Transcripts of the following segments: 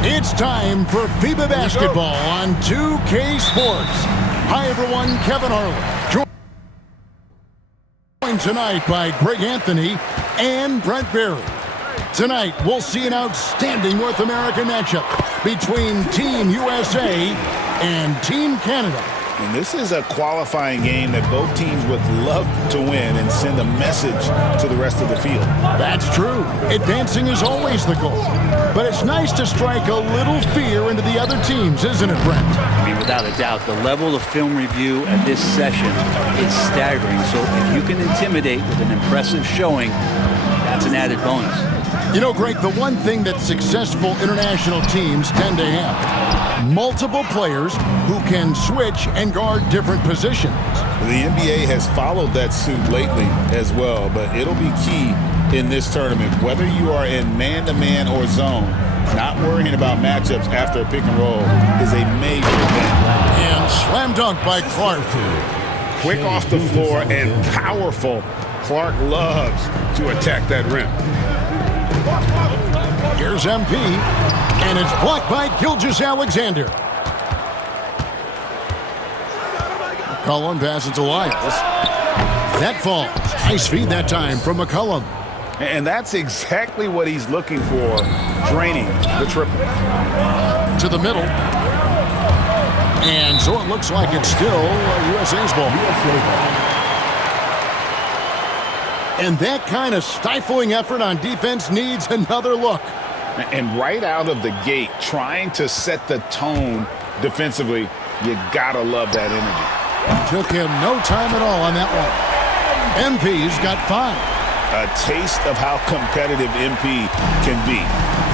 It's time for FIBA basketball on 2K Sports. Hi, everyone. Kevin Harlan. Joined tonight by Greg Anthony and Brent Berry. Tonight, we'll see an outstanding North American matchup between Team USA and Team Canada. And this is a qualifying game that both teams would love to win and send a message to the rest of the field. That's true. Advancing is always the goal. But it's nice to strike a little fear into the other teams, isn't it, Brent? I mean, without a doubt, the level of film review at this session is staggering. So if you can intimidate with an impressive showing, that's an added bonus. You know, Greg, the one thing that successful international teams tend to have, multiple players who can switch and guard different positions. The NBA has followed that suit lately as well, but it'll be key in this tournament. Whether you are in man-to-man or zone, not worrying about matchups after a pick and roll is a major thing. And slam dunk by Clark. Quick off the floor and powerful. Clark loves to attack that rim. Here's MP, and it's blocked by Gilgeous-Alexander. McCollum passes to Lyles. That falls. Nice feed that time from McCollum. And that's exactly what he's looking for, draining the triple. To the middle. And so it looks like it's still USA's ball. And that kind of stifling effort on defense needs another look. And right out of the gate, trying to set the tone defensively, you gotta love that energy. Took him no time at all on that one. MP's got 5. A taste of how competitive MP can be.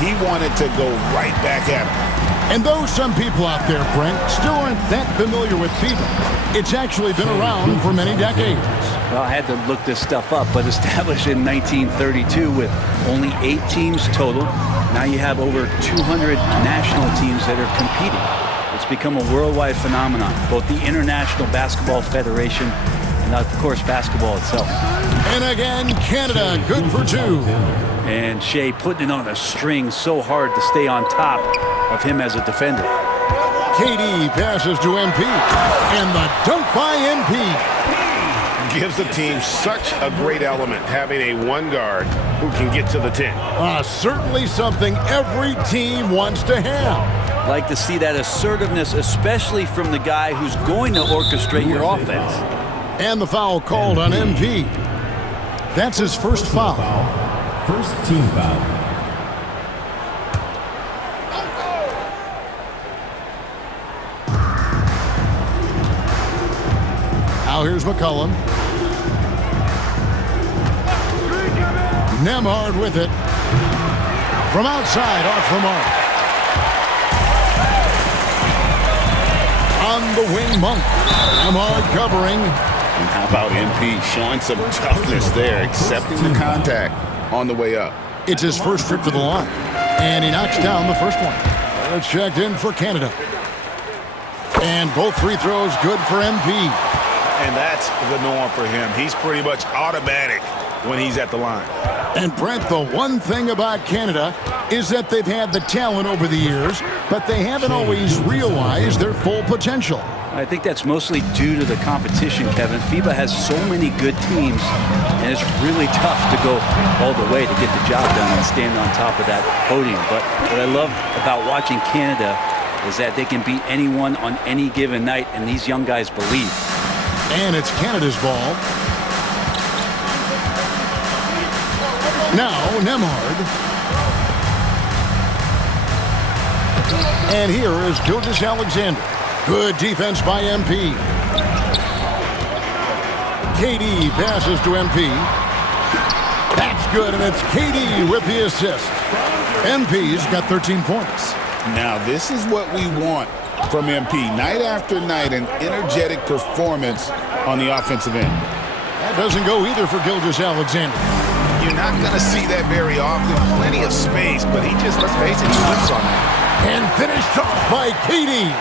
He wanted to go right back at him. And though some people out there, Brent, still aren't that familiar with FIBA, it's actually been around for many decades. Well, I had to look this stuff up, but established in 1932 with only 8 teams total. Now you have over 200 national teams that are competing. It's become a worldwide phenomenon, both the International Basketball Federation and, of course, basketball itself. And again, Canada, good for 2. And Shea putting it on a string so hard to stay on top of him as a defender. KD passes to MP, and the dunk by MP. Gives the team such a great element, having a one guard who can get to the 10. Certainly something every team wants to have. Like to see that assertiveness, especially from the guy who's going to orchestrate your offense. And the foul called on MP. That's his first foul. First team foul. Now here's McCollum. Nembhard with it. From outside, off the mark. On the wing, Monk. Nembhard covering. And how about MP showing some toughness there, accepting the contact on the way up. It's his first trip to the line. And he knocks down the first one. It's checked in for Canada. And both free throws good for MP. And that's the norm for him. He's pretty much automatic when he's at the line. And Brent, the one thing about Canada is that they've had the talent over the years, but they haven't always realized their full potential. I think that's mostly due to the competition, Kevin. FIBA has so many good teams, and it's really tough to go all the way to get the job done and stand on top of that podium. But what I love about watching Canada is that they can beat anyone on any given night, and these young guys believe. And it's Canada's ball. Now, Nemhard. And here is Gilgeous-Alexander. Good defense by MP. KD passes to MP. That's good, and it's KD with the assist. MP's got 13 points. Now, this is what we want from MP. Night after night, an energetic performance on the offensive end. That doesn't go either for Gilgeous-Alexander. You're not going to see that very often. Plenty of space, but he just, let's face it, he whips on that. And finished off by KD.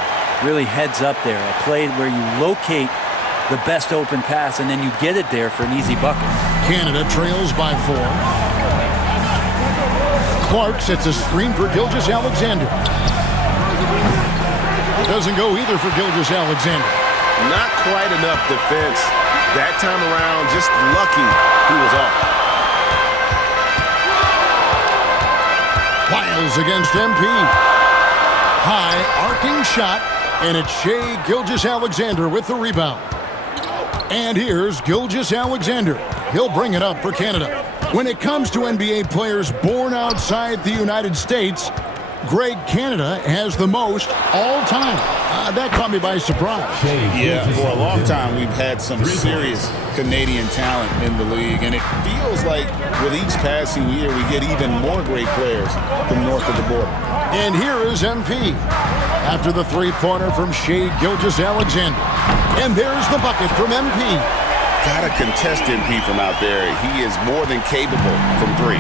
Really heads up there. A play where you locate the best open pass, and then you get it there for an easy bucket. Canada trails by 4. Clark sets a screen for Gilgeous-Alexander. Doesn't go either for Gilgeous-Alexander. Not quite enough defense. That time around, just lucky he was off. Wiles against MP. High arcing shot, and it's Shai Gilgeous-Alexander with the rebound. And here's Gilgeous-Alexander. He'll bring it up for Canada. When it comes to NBA players born outside the United States, Greg, Canada has the most all time. That caught me by surprise. Yeah, for a long time we've had some serious Canadian talent in the league, and it feels like with each passing year we get even more great players from north of the border. And here is MP after the three-pointer from Shai Gilgeous-Alexander. And there's the bucket from MP. Got to contest MP from out there. He is more than capable from 3.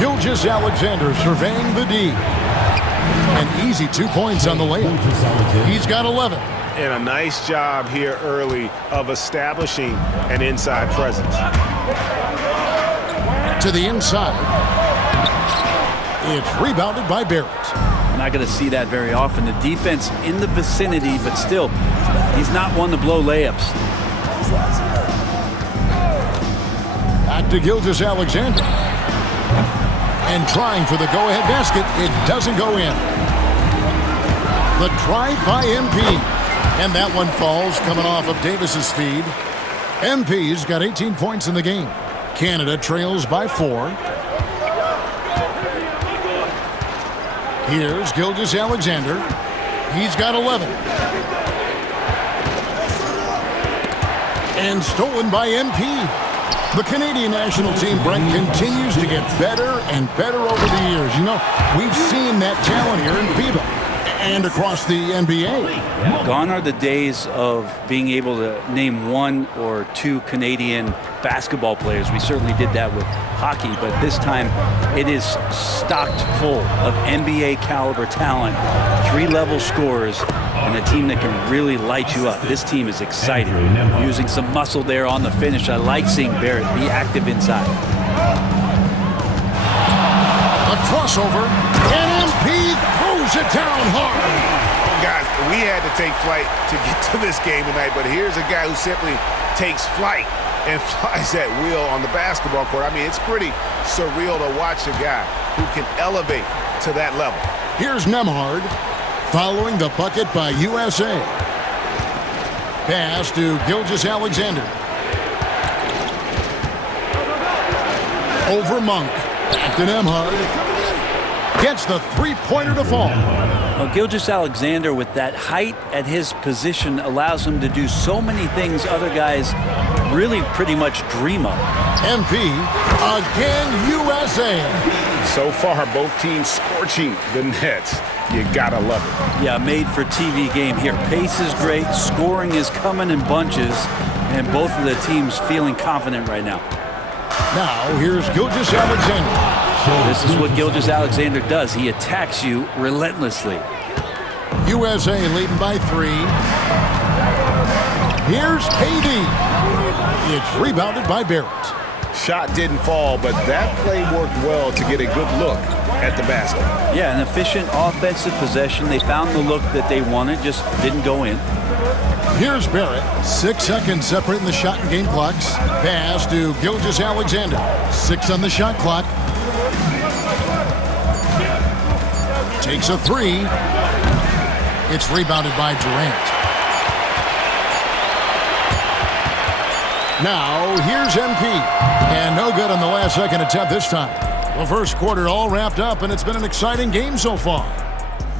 Gilgeous-Alexander surveying the D. An easy 2 points on the layup. He's got 11. And a nice job here early of establishing an inside presence. To the inside. It's rebounded by Barrett. We're not going to see that very often. The defense in the vicinity, but still, he's not one to blow layups. Back to Gilgeous-Alexander. And trying for the go-ahead basket. It doesn't go in. The drive by MP. And that one falls coming off of Davis's feed. MP's got 18 points in the game. Canada trails by 4. Here's Gilgeous-Alexander. He's got 11. And stolen by MP. The Canadian national team, Brent, continues to get better and better over the years. You know, we've seen that talent here in FIBA and across the NBA. Gone are the days of being able to name 1 or 2 Canadian basketball players. We certainly did that with hockey, but this time it is stocked full of NBA caliber talent, 3-level scorers, and a team that can really light you up. This team is exciting. Using some muscle there on the finish. I like seeing Barrett be active inside. A crossover, and MP throws it down hard. Guys, we had to take flight to get to this game tonight, but here's a guy who simply takes flight and flies at will on the basketball court. I mean, it's pretty surreal to watch a guy who can elevate to that level. Here's Nemhard following the bucket by USA. Pass to Gilgeous-Alexander. Over Monk. Back to Nemhard. Gets the three-pointer to fall. Well, Gilgeous-Alexander, with that height at his position, allows him to do so many things other guys really pretty much dream of. MP, again USA. So far, both teams scorching the nets. You gotta love it. Yeah, made for TV game here. Pace is great, scoring is coming in bunches, and both of the teams feeling confident right now. Now, here's Gilgeous-Alexander. This is what Gilgeous-Alexander does. He attacks you relentlessly. USA leading by 3. Here's KD. It's rebounded by Barrett. Shot didn't fall, but that play worked well to get a good look at the basket. Yeah, an efficient offensive possession. They found the look that they wanted, just didn't go in. Here's Barrett. 6 seconds separating the shot and game clocks. Pass to Gilgeous-Alexander. 6 on the shot clock. Takes a 3. It's rebounded by Durant. Now, here's MP. And no good on the last second attempt this time. The first quarter all wrapped up, and it's been an exciting game so far.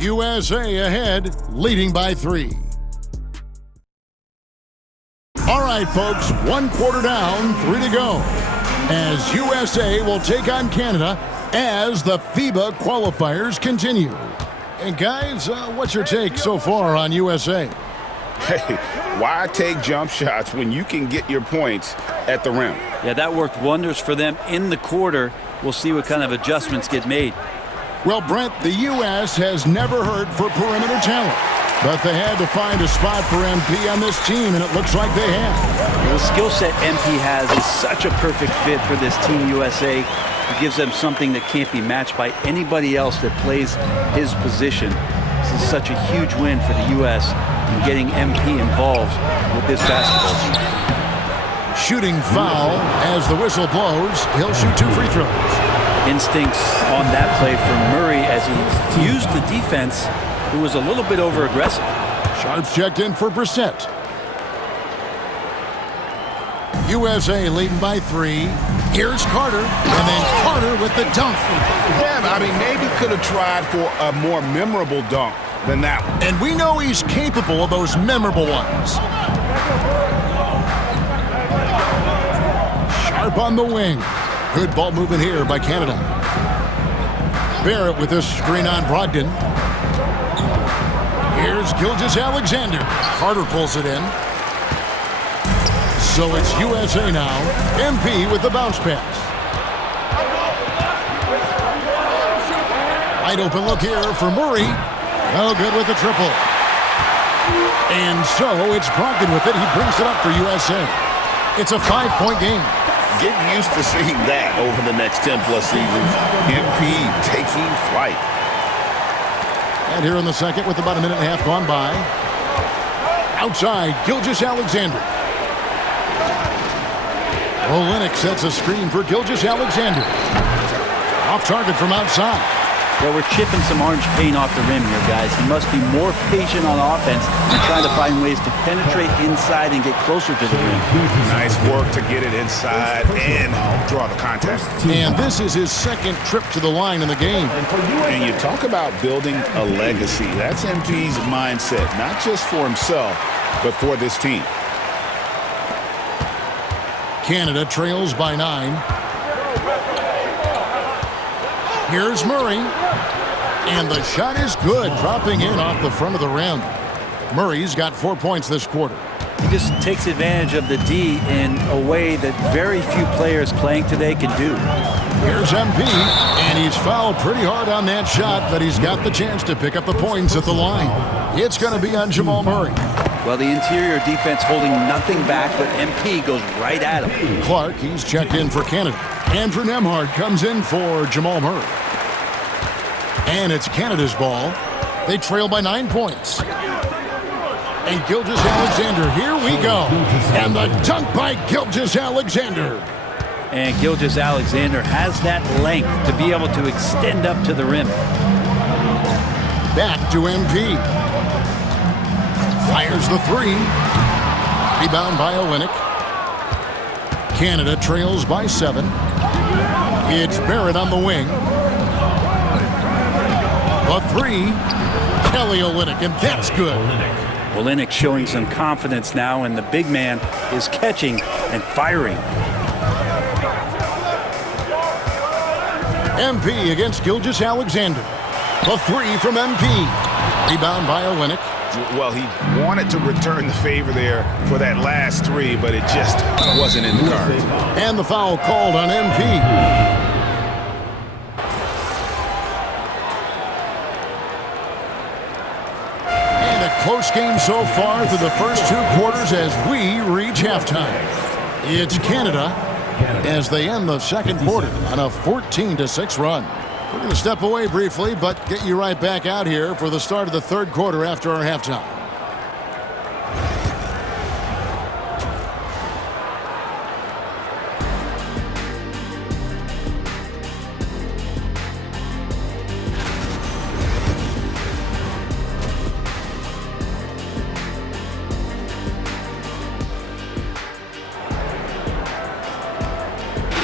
USA ahead, leading by 3. All right, folks, 1 quarter down, 3 to go. As USA will take on Canada as the FIBA qualifiers continue. And guys, what's your take so far on USA? Hey, why take jump shots when you can get your points at the rim? Yeah, that worked wonders for them in the quarter. We'll see what kind of adjustments get made. Well, Brent, the U.S. has never hurt for perimeter talent. But they had to find a spot for MP on this team, and it looks like they have. The skill set MP has is such a perfect fit for this Team USA. It gives them something that can't be matched by anybody else that plays his position. This is such a huge win for the U.S. in getting MP involved with this basketball team. Shooting foul as the whistle blows. He'll shoot 2 free throws. Instincts on that play from Murray as he used the defense, who was a little bit over-aggressive. Sharps checked in for Brissett. USA leading by 3. Here's Carter, and then Carter with the dunk. Yeah, I mean, maybe could have tried for a more memorable dunk than that one. And we know he's capable of those memorable ones. Sharp on the wing. Good ball movement here by Canada. Barrett with this screen on Brogdon. Here's Gilgeous-Alexander. Carter pulls it in. So it's USA now. MP with the bounce pass. Wide open look here for Murray. No good with the triple. And so it's Brogdon with it. He brings it up for USA. It's a 5-point game. Get used to seeing that over the next 10-plus seasons. MP taking flight. And here in the second with about a minute and a half gone by. Outside, Gilgeous-Alexander. Olynyk sets a screen for Gilgeous-Alexander. Off target from outside. Well, we're chipping some orange paint off the rim here, guys. He must be more patient on offense and trying to find ways to penetrate inside and get closer to the rim. Nice work to get it inside and draw the contact. And this is his second trip to the line in the game. And you talk about building a legacy. That's MP's mindset, not just for himself, but for this team. Canada trails by 9. Here's Murray. And the shot is good, dropping in off the front of the rim. Murray's got 4 points this quarter. He just takes advantage of the D in a way that very few players playing today can do. Here's MP, and he's fouled pretty hard on that shot, but he's got the chance to pick up the points at the line. It's going to be on Jamal Murray. Well, the interior defense holding nothing back, but MP goes right at him. Clark, he's checked in for Canada. Andrew Nembhard comes in for Jamal Murray. And it's Canada's ball. They trail by 9 points. And Gilgeous-Alexander, here we go. And the dunk by Gilgeous-Alexander. And Gilgeous-Alexander has that length to be able to extend up to the rim. Back to MP. Fires the 3. Rebound by Olynyk. Canada trails by 7. It's Barrett on the wing. The 3. Kelly Olynyk, and that's good. Olynyk showing some confidence now, and the big man is catching and firing. MP against Gilgeous-Alexander. The 3 from MP. Rebound by Olynyk. Well, he wanted to return the favor there for that last 3, but it just wasn't in the cards. And the foul called on MP. close game so far through the first 2 quarters as we reach halftime. It's Canada as they end the second quarter on a 14-6 run. We're going to step away briefly, but get you right back out here for the start of the third quarter after our halftime.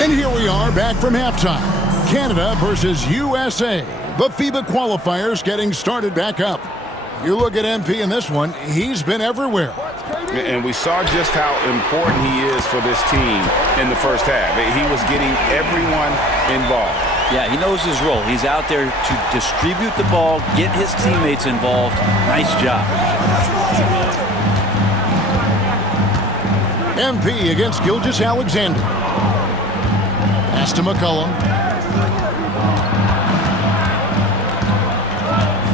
And here we are back from halftime. Canada versus USA. The FIBA qualifiers getting started back up. You look at MP in this one, he's been everywhere. And we saw just how important he is for this team in the first half. He was getting everyone involved. Yeah, he knows his role. He's out there to distribute the ball, get his teammates involved. Nice job. MP against Gilgeous-Alexander. Pass to McCollum.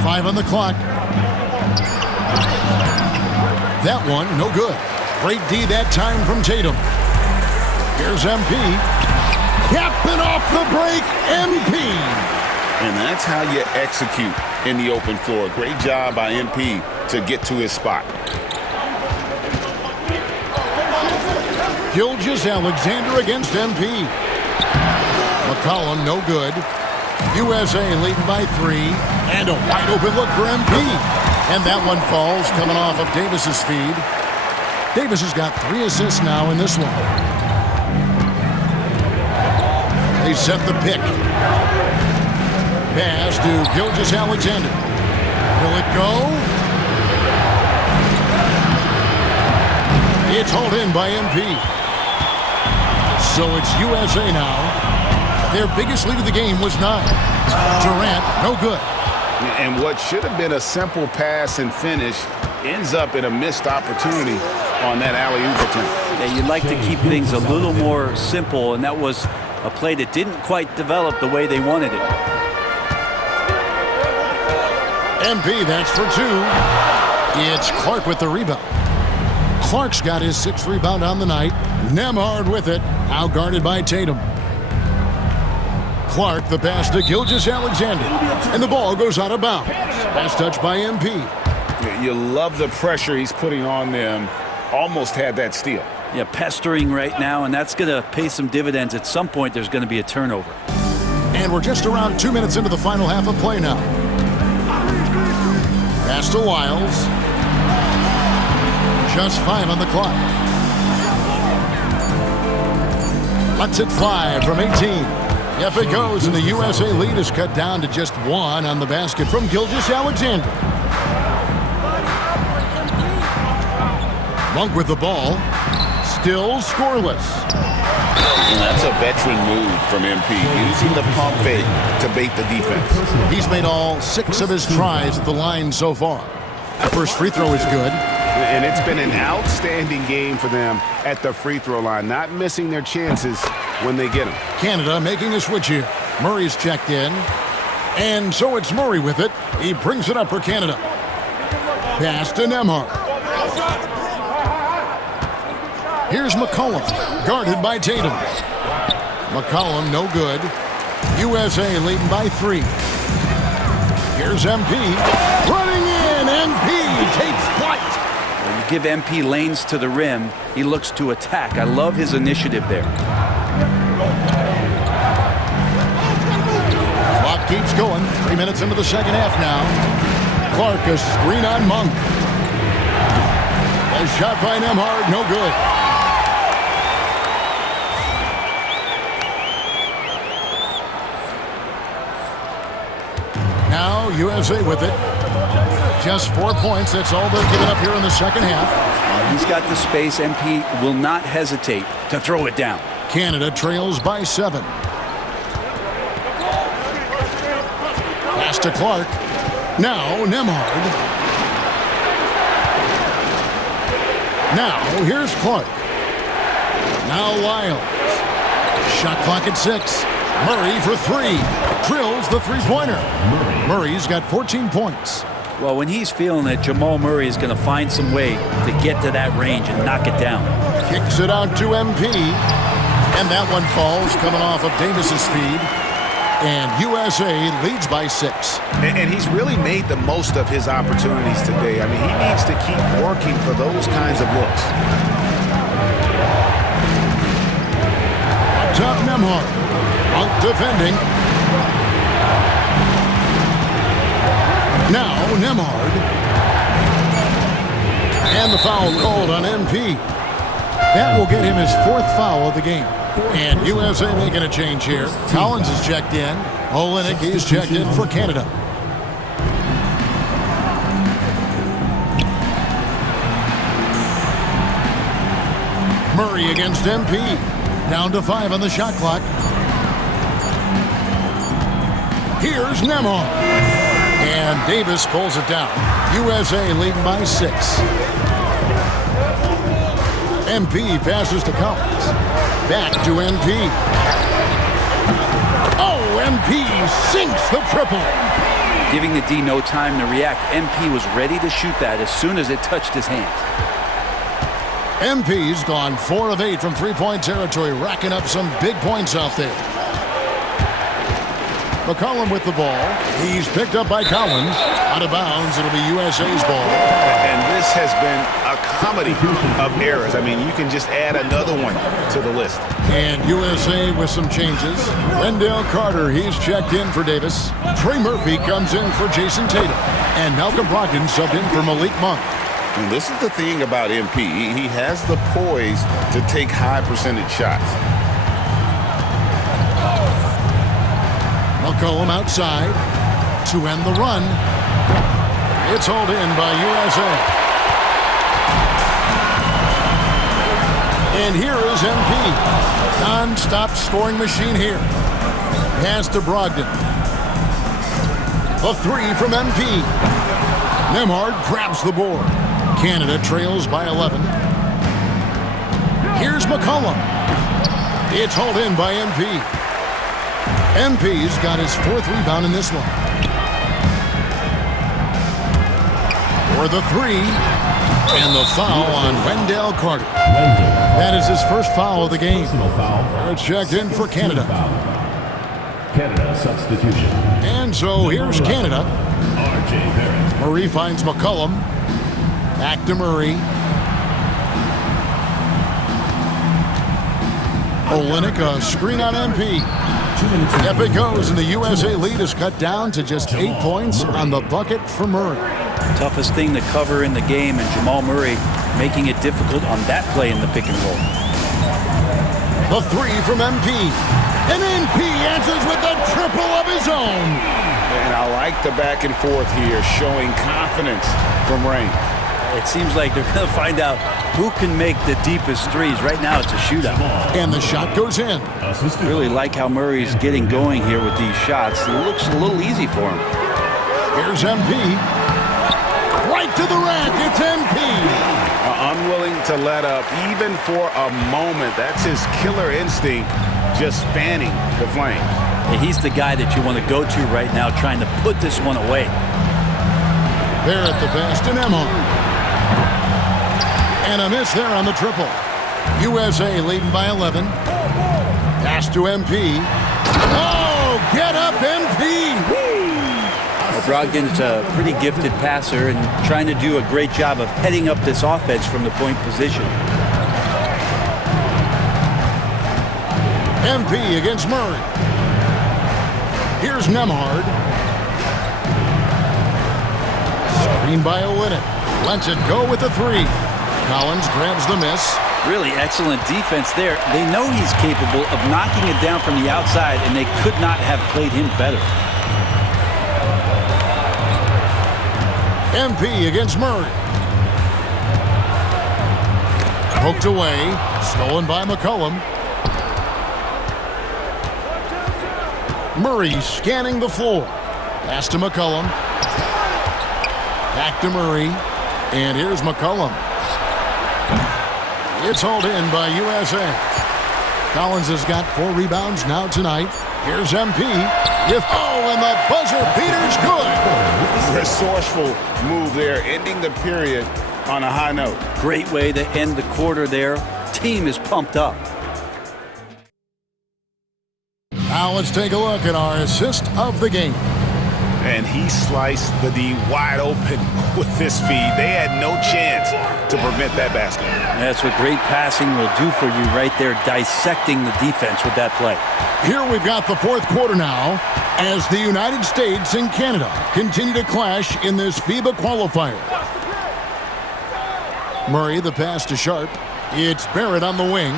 5 on the clock. That one, no good. Great D that time from Tatum. Here's MP. Capping off the break, MP. And that's how you execute in the open floor. Great job by MP to get to his spot. Gilgeous-Alexander against MP. McCollum, no good. USA leading by 3. And a wide open look for MP. And that one falls coming off of Davis's feed. Davis has got 3 assists now in this one. They set the pick. Pass to Gilgeous-Alexander. Will it go? It's hauled in by MP. So it's USA now. Their biggest lead of the game was 9. Durant, no good. And what should have been a simple pass and finish ends up in a missed opportunity on that alley-oop attempt. Yeah, you'd like to keep things a little more simple, and that was a play that didn't quite develop the way they wanted it. MP, that's for 2. It's Clark with the rebound. Clark's got his 6th rebound on the night. Nembhard with it, out guarded by Tatum. Clark, the pass to Gilgeous-Alexander. And the ball goes out of bounds. Pass touch by MP. You love the pressure he's putting on them. Almost had that steal. Yeah, pestering right now, and that's going to pay some dividends. At some point, there's going to be a turnover. And we're just around 2 minutes into the final half of play now. Pass to Wiles. Just 5 on the clock. Lets it fly from 18. Yep, it goes, and the USA lead is cut down to just 1 on the basket from Gilgeous-Alexander. Monk with the ball. Still scoreless. And that's a veteran move from MP, using the pump fake to bait the defense. He's made all 6 of his tries at the line so far. The first free throw is good. And it's been an outstanding game for them at the free throw line, not missing their chances when they get them. Canada making a switch here. Murray's checked in. And so it's Murray with it. He brings it up for Canada. Pass to Nembhard. Here's McCollum, guarded by Tatum. McCollum, no good. USA leading by 3. Here's MP. Running in, MP takes flight. When you give MP lanes to the rim, he looks to attack. I love his initiative there. Clock keeps going. 3 minutes into the second half now. Clark, a screen on Monk. A shot by Nembhard, no good. Now USA with it. Just 4 points. That's all they've given up here in the second half. He's got the space. MP will not hesitate to throw it down. Canada trails by 7. Pass to Clark. Now Nembhard. Now here's Clark. Now Wiles. Shot clock at 6. Murray for 3. Drills the three-pointer. Murray's got 14 points. Well, when he's feeling it, Jamal Murray is going to find some way to get to that range and knock it down. Kicks it out to MP. And that one falls coming off of Davis's feed. And USA leads by 6. And he's really made the most of his opportunities today. I mean, he needs to keep working for those kinds of looks. Up top, Nembhard. Out defending. Now, Nembhard. And the foul called on MP. That will get him his 4th foul of the game. And USA making a change here. Collins is checked in. Olenek is checked in for Canada. Murray against MP. Down to 5 on the shot clock. Here's Nembhard. And Davis pulls it down. USA leading by 6. MP passes to Collins. Back to MP. Oh, MP sinks the triple. Giving the D no time to react. MP was ready to shoot that as soon as it touched his hands. MP's gone 4 of 8 from three-point territory, racking up some big points out there. McCollum with the ball. He's picked up by Collins. Out of bounds. It'll be USA's ball. And this has been a comedy of errors. I mean, you can just add another one to the list. And USA with some changes. Wendell Carter, he's checked in for Davis. Trey Murphy comes in for Jason Tatum. And Malcolm Brogdon subbed in for Malik Monk. And this is the thing about MP. He has the poise to take high percentage shots. McCollum outside to end the run. It's hauled in by USA. And here is MP. Non-stop scoring machine here. Pass to Brogdon. A 3 from MP. Nembhard grabs the board. Canada trails by 11. Here's McCollum. It's hauled in by MP. MP's got his 4th rebound in this one. For the 3. And the foul on Wendell Carter. That is his 1st foul of the game. It's checked in for Canada. Canada substitution. And so here's Canada. Murray finds McCollum. Back to Murray. Olenek, a screen on MP. Up it goes, and the USA lead is cut down to just 8 points on the bucket for Murray. Toughest thing to cover in the game, and Jamal Murray making it difficult on that play in the pick and roll. The 3 from MP. And MP answers with a triple of his own. And I like the back and forth here, showing confidence from Rain. It seems like they're going to find out who can make the deepest threes. Right now, it's a shootout. And the shot goes in. Really like how Murray's getting going here with these shots. It looks a little easy for him. Here's MP. Right to the rack. It's MP. Unwilling to let up, even for a moment. That's his killer instinct, just fanning the flames. And he's the guy that you want to go to right now, trying to put this one away. There at the pass to Nembhard. And a miss there on the triple. USA leading by 11. Pass to MP. Oh, get up, MP! Well, Brogdon's a pretty gifted passer and trying to do a great job of heading up this offense from the point position. MP against Murray. Here's Nembhard. Screen by Olenek. Lets it go with the 3. Collins grabs the miss. Really excellent defense there. They know he's capable of knocking it down from the outside, and they could not have played him better. MP against Murray. Poked away. Stolen by McCollum. Murray scanning the floor. Pass to McCollum. Back to Murray. And here's McCollum. It's hauled in by USA. Collins has got 4 rebounds now tonight. Here's MP with, and the buzzer beater's good. Resourceful move there, ending the period on a high note. Great way to end the quarter there. Team is pumped up. Now let's take a look at our assist of the game. And he sliced the D wide open with this feed. They had no chance to prevent that basket. That's what great passing will do for you right there, dissecting the defense with that play. Here we've got the fourth quarter now as the United States and Canada continue to clash in this FIBA qualifier. Murray, the pass to Sharp. It's Barrett on the wing.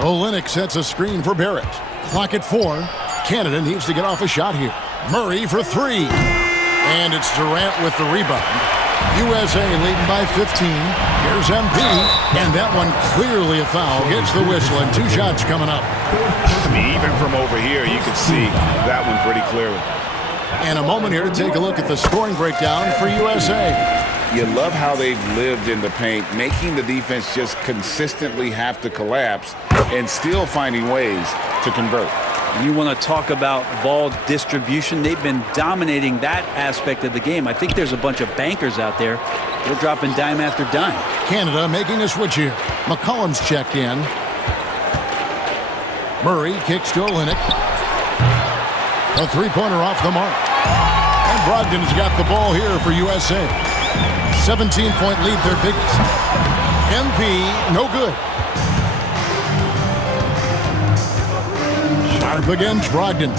Olynyk sets a screen for Barrett. Clock at 4. Canada needs to get off a shot here. Murray for 3. And it's Durant with the rebound. USA leading by 15. Here's MP. And that one clearly a foul. Gets the whistle and 2 shots coming up. I mean, even from over here, you can see that one pretty clearly. And a moment here to take a look at the scoring breakdown for USA. You love how they've lived in the paint, making the defense just consistently have to collapse and still finding ways to convert. You want to talk about ball distribution. They've been dominating that aspect of the game. I think there's a bunch of bankers out there. They're dropping dime after dime. Canada making a switch here. McCollum's checked in. Murray kicks to Olynyk. A three-pointer off the mark. And Brogdon's got the ball here for USA. 17-point lead, their biggest. MP, no good. Sharp against Brogdon.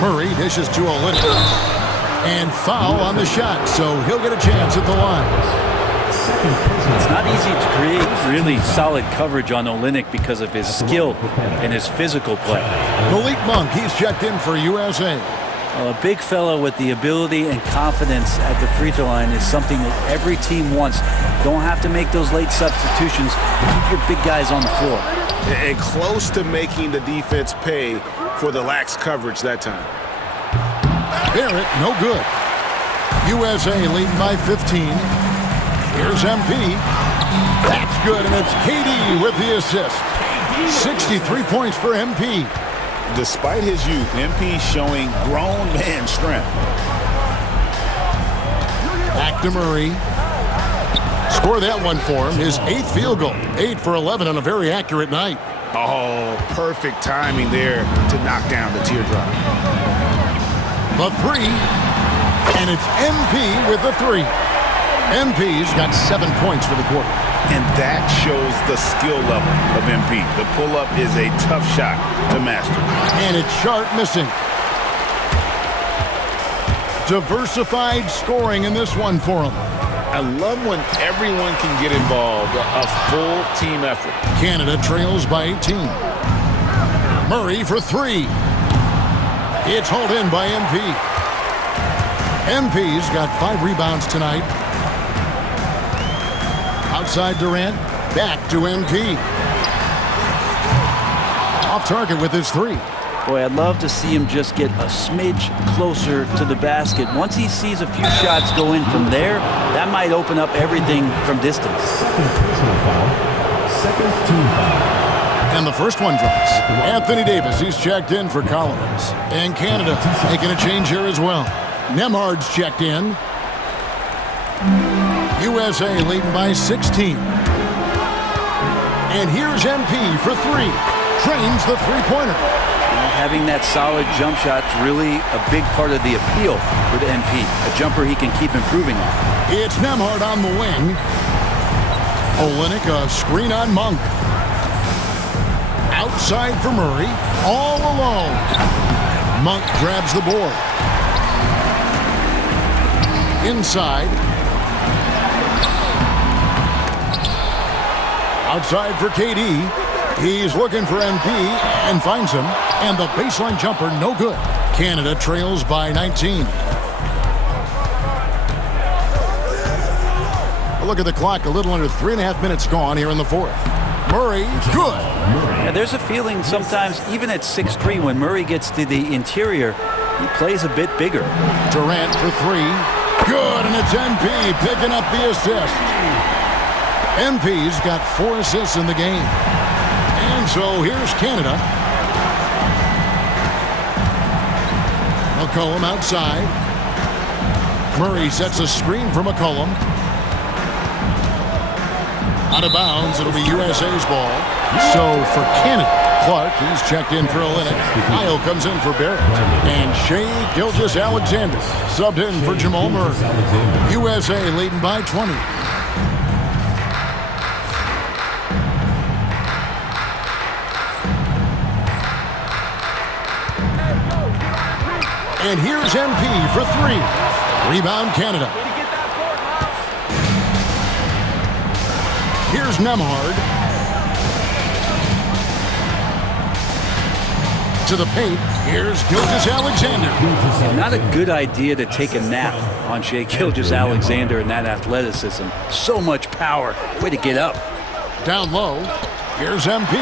Murray dishes to Olynyk. And foul on the shot, so he'll get a chance at the line. It's not easy to create really solid coverage on Olynyk because of his skill and his physical play. Malik Monk, he's checked in for USA. A big fellow with the ability and confidence at the free throw line is something that every team wants. Don't have to make those late substitutions. Keep your big guys on the floor. And close to making the defense pay for the lax coverage that time. Barrett, no good. USA leading by 15. Here's MP. That's good, and it's KD with the assist. 63 points for MP. Despite his youth, MP showing grown man strength. Back to Murray. Score that one for him. His 8th field goal. 8 for 11 on a very accurate night. Oh, perfect timing there to knock down the teardrop. The 3. And it's MP with the 3. MP's got 7 points for the quarter. And that shows the skill level of MP. The pull-up is a tough shot to master. And it's Sharp missing. Diversified scoring in this one for him. I love when everyone can get involved, a full team effort. Canada trails by 18. Murray for 3. It's hauled in by MP. MP's got 5 rebounds tonight. Outside Durant, back to MP. Off target with his 3. Boy, I'd love to see him just get a smidge closer to the basket. Once he sees a few shots go in from there, that might open up everything from distance. Second team foul. And the first one drops. Anthony Davis, he's checked in for Collins. And Canada making a change here as well. Nemhard's checked in. USA leading by 16. And here's MP for 3. Trains the three-pointer. Having that solid jump shot's really a big part of the appeal with MP. A jumper he can keep improving on. It's Nemhard on the wing. Olynyk, a screen on Monk. Outside for Murray. All alone. Monk grabs the board. Inside. Outside for KD. He's looking for MP and finds him. And the baseline jumper, no good. Canada trails by 19. A look at the clock, a little under 3.5 minutes gone here in the fourth. Murray, good. Yeah, there's a feeling sometimes, even at 6'3", when Murray gets to the interior, he plays a bit bigger. Durant for 3. Good, and it's MP picking up the assist. MP's got 4 assists in the game. And so here's Canada. McCollum outside. Murray sets a screen for McCollum. Out of bounds, it'll be USA's ball. So for Canada, Clark, he's checked in for Olynyk. Kyle comes in for Barrett. And Shea Gilgeous-Alexander subbed in for Jamal Murray. USA leading by 20. And here's MP for 3. Rebound Canada. Here's Nemhard. To the paint. Here's Gilgeous-Alexander. Not a good idea to take a nap on Shea Gilgeous-Alexander and that athleticism. So much power. Way to get up. Down low. Here's MP.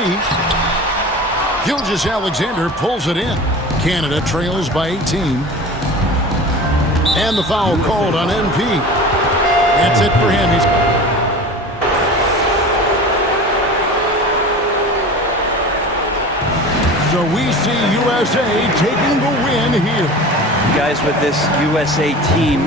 Gilgeous-Alexander pulls it in. Canada trails by 18. And the foul called on MP. That's it for him. So we see USA taking the win here. Guys, with this USA team,